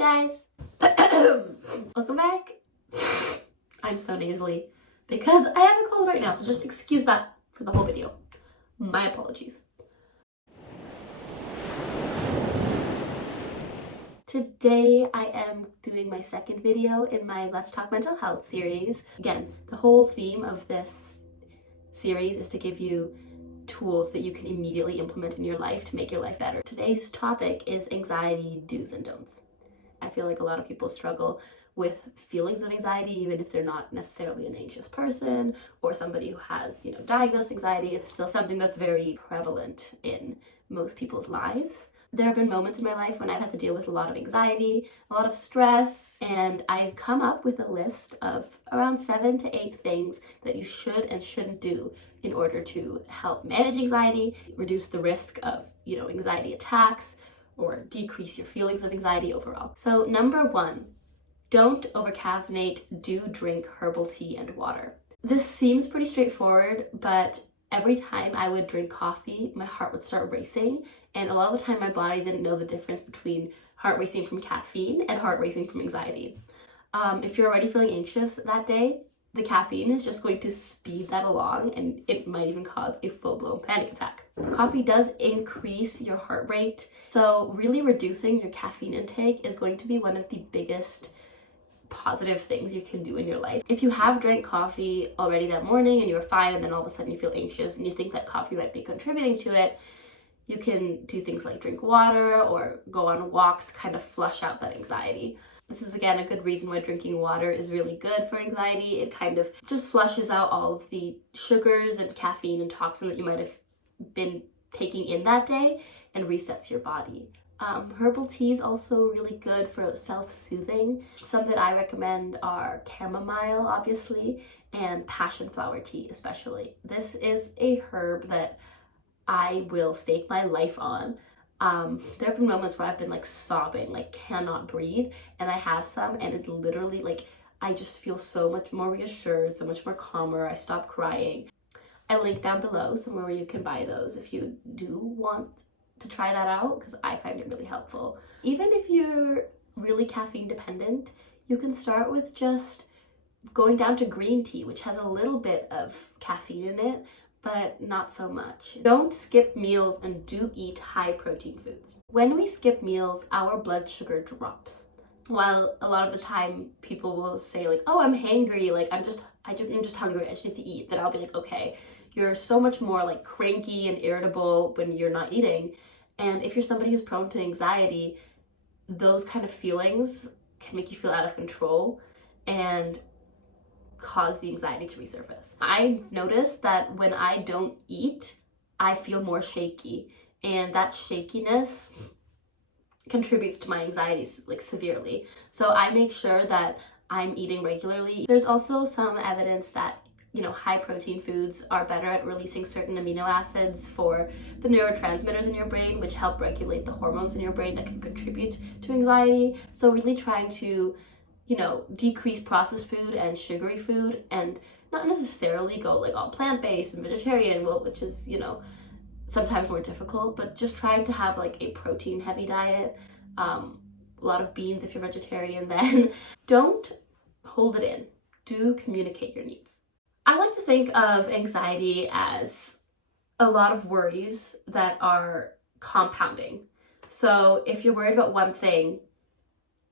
guys! Welcome back. I'm so nasally because I have a cold right now, so just excuse that for the whole video. My apologies. Today I am doing my second video in my Let's Talk Mental Health series. Again, the whole theme of this series is to give you tools that you can immediately implement in your life to make your life better. Today's topic is anxiety do's and don'ts. I feel like a lot of people struggle with feelings of anxiety, even if they're not necessarily an anxious person or somebody who has, diagnosed anxiety. It's still something that's very prevalent in most people's lives. There have been moments in my life when I've had to deal with a lot of anxiety, a lot of stress, and I've come up with a list of around 7 to 8 things that you should and shouldn't do in order to help manage anxiety, reduce the risk of, anxiety attacks, or decrease your feelings of anxiety overall. So number 1, don't overcaffeinate, do drink herbal tea and water. This seems pretty straightforward, but every time I would drink coffee, my heart would start racing, and a lot of the time my body didn't know the difference between heart racing from caffeine and heart racing from anxiety. If you're already feeling anxious that day, the caffeine is just going to speed that along, and it might even cause a full-blown panic attack. Coffee does increase your heart rate, so really reducing your caffeine intake is going to be one of the biggest positive things you can do in your life. If you have drank coffee already that morning and you're fine, and then all of a sudden you feel anxious and you think that coffee might be contributing to it, you can do things like drink water or go on walks to kind of flush out that anxiety. This is, again, a good reason why drinking water is really good for anxiety. It kind of just flushes out all of the sugars and caffeine and toxin that you might have been taking in that day and resets your body. Herbal tea is also really good for self-soothing. Some that I recommend are chamomile, obviously, and passion flower tea, especially. This is a herb that I will stake my life on. There have been moments where I've been sobbing, cannot breathe, and I have some, and it's literally I just feel so much more reassured, so much more calmer. I stop crying. I link down below somewhere where you can buy those if you do want to try that out, because I find it really helpful. Even if you're really caffeine dependent, you can start with just going down to green tea, which has a little bit of caffeine in it, but not so much. Don't skip meals and do eat high protein foods. When we skip meals, our blood sugar drops. While a lot of the time people will say oh, I'm hangry, I'm just hungry, I just need to eat, then I'll be okay, you're so much more cranky and irritable when you're not eating. And if you're somebody who's prone to anxiety, those kind of feelings can make you feel out of control and cause the anxiety to resurface. I've noticed that when I don't eat, I feel more shaky, and that shakiness contributes to my anxiety severely. So I make sure that I'm eating regularly. There's also some evidence that high protein foods are better at releasing certain amino acids for the neurotransmitters in your brain, which help regulate the hormones in your brain that can contribute to anxiety. So really trying to decrease processed food and sugary food, and not necessarily go all plant-based and vegetarian, which is, sometimes more difficult, but just trying to have a protein heavy diet, a lot of beans if you're vegetarian. Then don't hold it in, do communicate your needs. I like to think of anxiety as a lot of worries that are compounding. So if you're worried about one thing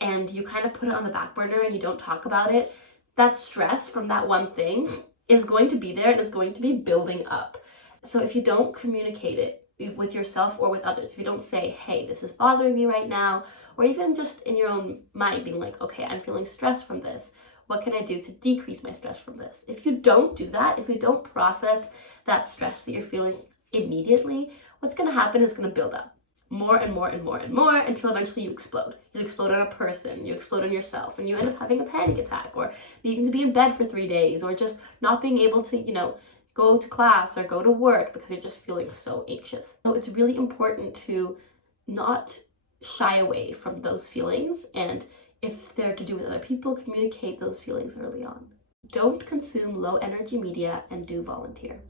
and you kind of put it on the back burner and you don't talk about it, that stress from that one thing is going to be there and it's going to be building up. So if you don't communicate it with yourself or with others, if you don't say, hey, this is bothering me right now, or even just in your own mind being okay, I'm feeling stressed from this, what can I do to decrease my stress from this? If you don't do that, if you don't process that stress that you're feeling immediately, what's going to happen is going to build up more and more and more and more until eventually you explode. You explode on a person, you explode on yourself, and you end up having a panic attack, or needing to be in bed for 3 days, or just not being able to, go to class or go to work because you're just feeling so anxious. So it's really important to not shy away from those feelings, and if they're to do with other people, communicate those feelings early on. Don't consume low energy media and do volunteer.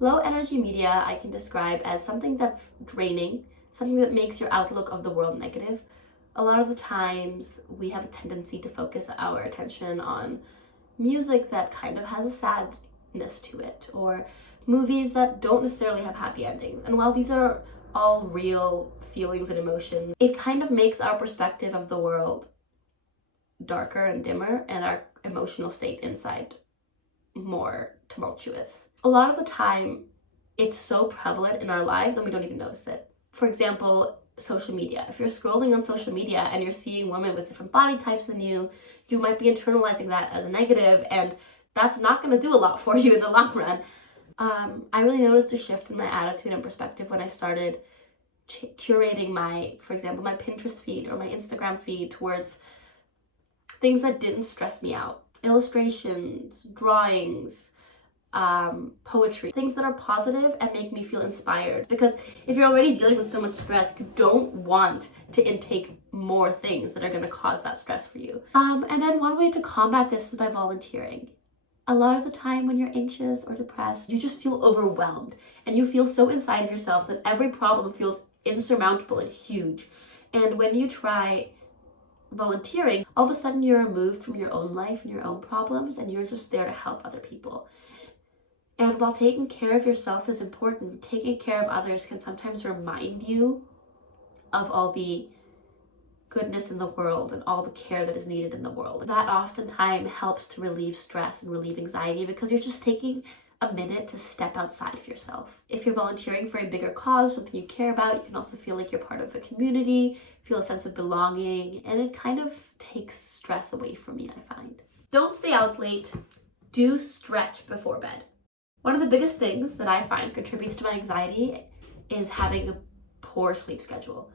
Low energy media I can describe as something that's draining, something that makes your outlook of the world negative. A lot of the times we have a tendency to focus our attention on music that kind of has a sadness to it, or movies that don't necessarily have happy endings. And while these are all real feelings and emotions, it kind of makes our perspective of the world darker and dimmer, and our emotional state inside more tumultuous. A lot of the time, it's so prevalent in our lives and we don't even notice it. For example, social media. If you're scrolling on social media and you're seeing women with different body types than you might be internalizing that as a negative, and that's not going to do a lot for you in the long run. I really noticed a shift in my attitude and perspective when I started curating for example, my Pinterest feed or my Instagram feed towards things that didn't stress me out. Illustrations, drawings, poetry, things that are positive and make me feel inspired. Because if you're already dealing with so much stress, you don't want to intake more things that are going to cause that stress for you. And then one way to combat this is by volunteering. A lot of the time when you're anxious or depressed, you just feel overwhelmed and you feel so inside of yourself that every problem feels insurmountable and huge. And when you try volunteering, all of a sudden you're removed from your own life and your own problems, and you're just there to help other people. And while taking care of yourself is important, taking care of others can sometimes remind you of all the goodness in the world and all the care that is needed in the world. That oftentimes helps to relieve stress and relieve anxiety, because you're just taking a minute to step outside of yourself. If you're volunteering for a bigger cause, something you care about, you can also feel like you're part of a community, feel a sense of belonging, and it kind of takes stress away from you, I find. Don't stay out late. Do stretch before bed. One of the biggest things that I find contributes to my anxiety is having a poor sleep schedule.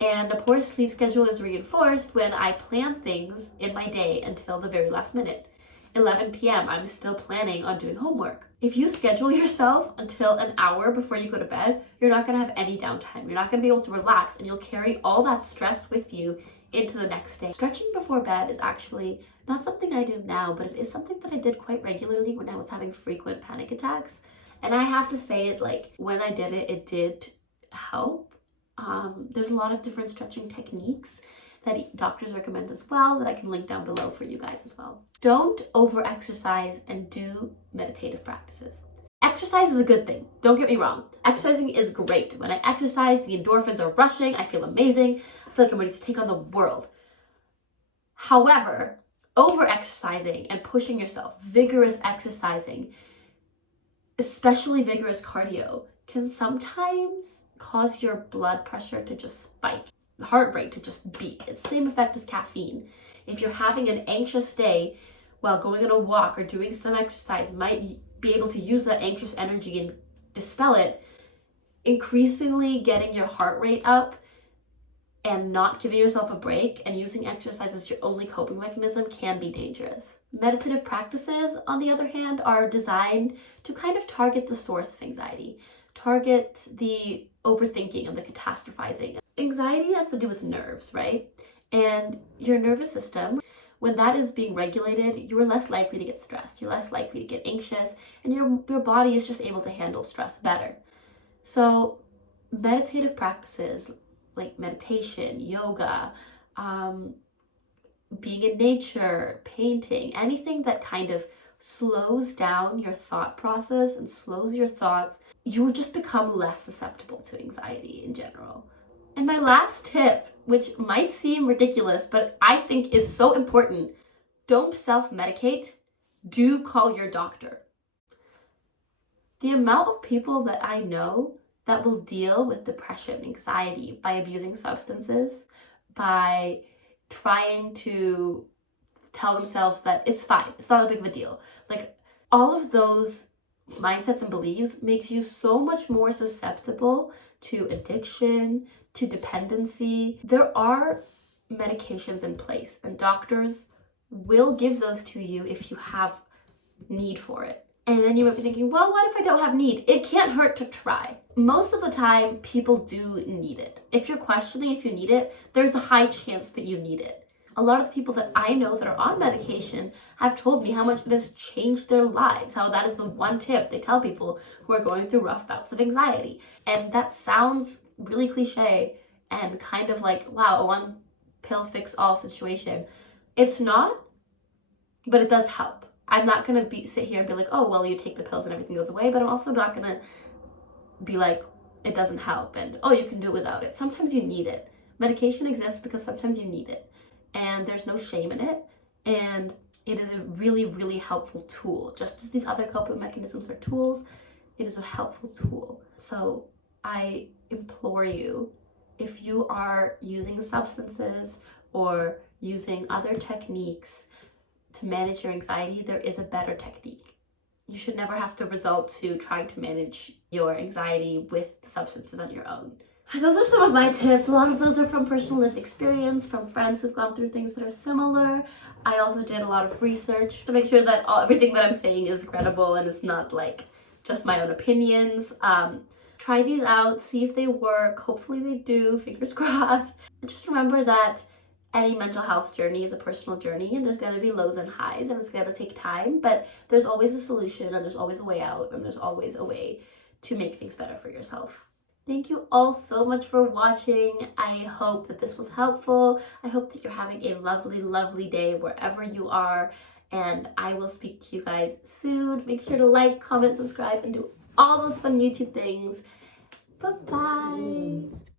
And a poor sleep schedule is reinforced when I plan things in my day until the very last minute. 11 p.m., I'm still planning on doing homework. If you schedule yourself until an hour before you go to bed, you're not going to have any downtime. You're not going to be able to relax, and you'll carry all that stress with you into the next day. Stretching before bed is actually not something I do now, but it is something that I did quite regularly when I was having frequent panic attacks. And I have to say it, like, when I did it, it did help. There's a lot of different stretching techniques that doctors recommend as well that I can link down below for you guys as well. Don't over-exercise and do meditative practices. Exercise is a good thing, don't get me wrong. Exercising is great. When I exercise, the endorphins are rushing, I feel amazing, I feel like I'm ready to take on the world. However, over-exercising and pushing yourself, vigorous exercising, especially vigorous cardio, can sometimes cause your blood pressure to just spike, heart rate to just beat. It's the same effect as caffeine. If you're having an anxious day while going on a walk or doing some exercise, might be able to use that anxious energy and dispel it. Increasingly getting your heart rate up and not giving yourself a break and using exercise as your only coping mechanism can be dangerous. Meditative practices, on the other hand, are designed to kind of target the source of anxiety, target the overthinking and the catastrophizing. Anxiety has to do with nerves, right? And your nervous system, when that is being regulated, you're less likely to get stressed, you're less likely to get anxious, and your body is just able to handle stress better. So meditative practices like meditation, yoga, being in nature, painting, anything that kind of slows down your thought process and slows your thoughts, you will just become less susceptible to anxiety in general. And my last tip, which might seem ridiculous, but I think is so important, don't self-medicate, do call your doctor. The amount of people that I know that will deal with depression and anxiety by abusing substances, by trying to tell themselves that it's fine, it's not a big of a deal. Like, all of those mindsets and beliefs makes you so much more susceptible to addiction, to dependency. There are medications in place, and doctors will give those to you if you have need for it. And then you might be thinking, well, what if I don't have need? It can't hurt to try. Most of the time, people do need it. If you're questioning if you need it, there's a high chance that you need it. A lot of the people that I know that are on medication have told me how much it has changed their lives, how that is the one tip they tell people who are going through rough bouts of anxiety. And that sounds really cliche and kind of like, wow, a one pill fix all situation. It's not, but it does help. I'm not gonna sit here and be like, oh, well, you take the pills and everything goes away, but I'm also not gonna be like, it doesn't help and, oh, you can do without it. Sometimes you need it. Medication exists because sometimes you need it, and there's no shame in it, and it is a really, really helpful tool. Just as these other coping mechanisms are tools, it is a helpful tool. So I implore you, if you are using substances or using other techniques to manage your anxiety, there is a better technique. You should never have to resort to trying to manage your anxiety with the substances on your own. Those are some of my tips. A lot of those are from personal lived experience, from friends who've gone through things that are similar. I also did a lot of research to make sure that everything that I'm saying is credible and it's not like just my own opinions. Try these out, see if they work. Hopefully they do, fingers crossed. Just remember that any mental health journey is a personal journey, and there's going to be lows and highs, and it's going to take time, but there's always a solution, and there's always a way out, and there's always a way to make things better for yourself. Thank you all so much for watching. I hope that this was helpful. I hope that you're having a lovely, lovely day wherever you are, and I will speak to you guys soon. Make sure to like, comment, subscribe, and do all those fun YouTube things. Bye-bye.